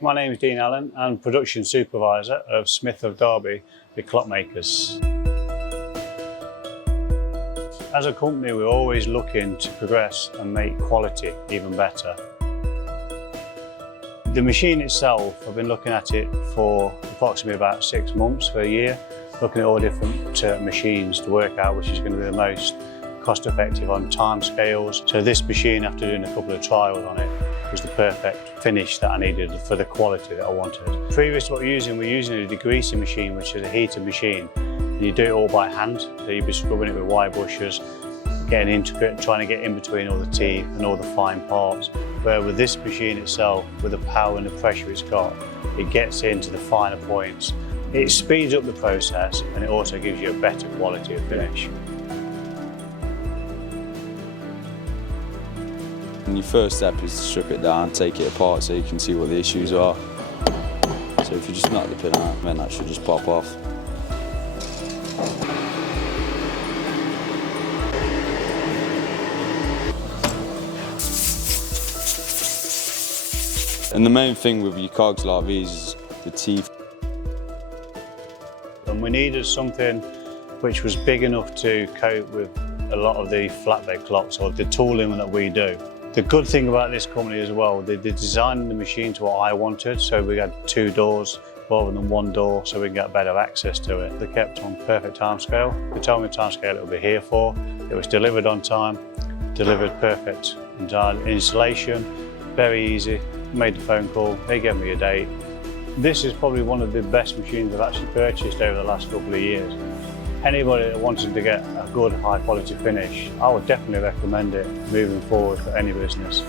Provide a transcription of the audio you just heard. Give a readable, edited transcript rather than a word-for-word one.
My name is Dean Allen. I'm Production Supervisor of Smith of Derby, the Clockmakers. As a company, we're always looking to progress and make quality even better. The machine itself, I've been looking at it for approximately about 6 months to a year, looking at all different machines to work out which is going to be the most cost effective on time scales. So this machine, after doing a couple of trials on it, was the perfect finish that I needed for the quality that I wanted. Previous to what we're using a degreasing machine, which is a heated machine. And you do it all by hand, so you'd be scrubbing it with wire brushes, getting intricate, trying to get in between all the teeth and all the fine parts. Where with this machine itself, with the power and the pressure it's got, it gets into the finer points. It speeds up the process and it also gives you a better quality of finish. And your first step is to strip it down, take it apart so you can see what the issues are. So if you just knock the pin out, then that should just pop off. And the main thing with your cogs like these is the teeth. And we needed something which was big enough to cope with a lot of the flatbed clocks or the tooling that we do. The good thing about this company as well, they designed the machine to what I wanted, so we had 2 doors rather than 1 door, so we can get better access to it. They kept on perfect timescale. They told me the timescale it would be here for. It was delivered on time, delivered perfect installation, very easy. Made the phone call, they gave me a date. This is probably one of the best machines I've actually purchased over the last couple of years. Anybody that wanted to get a good high quality finish, I would definitely recommend it moving forward for any business.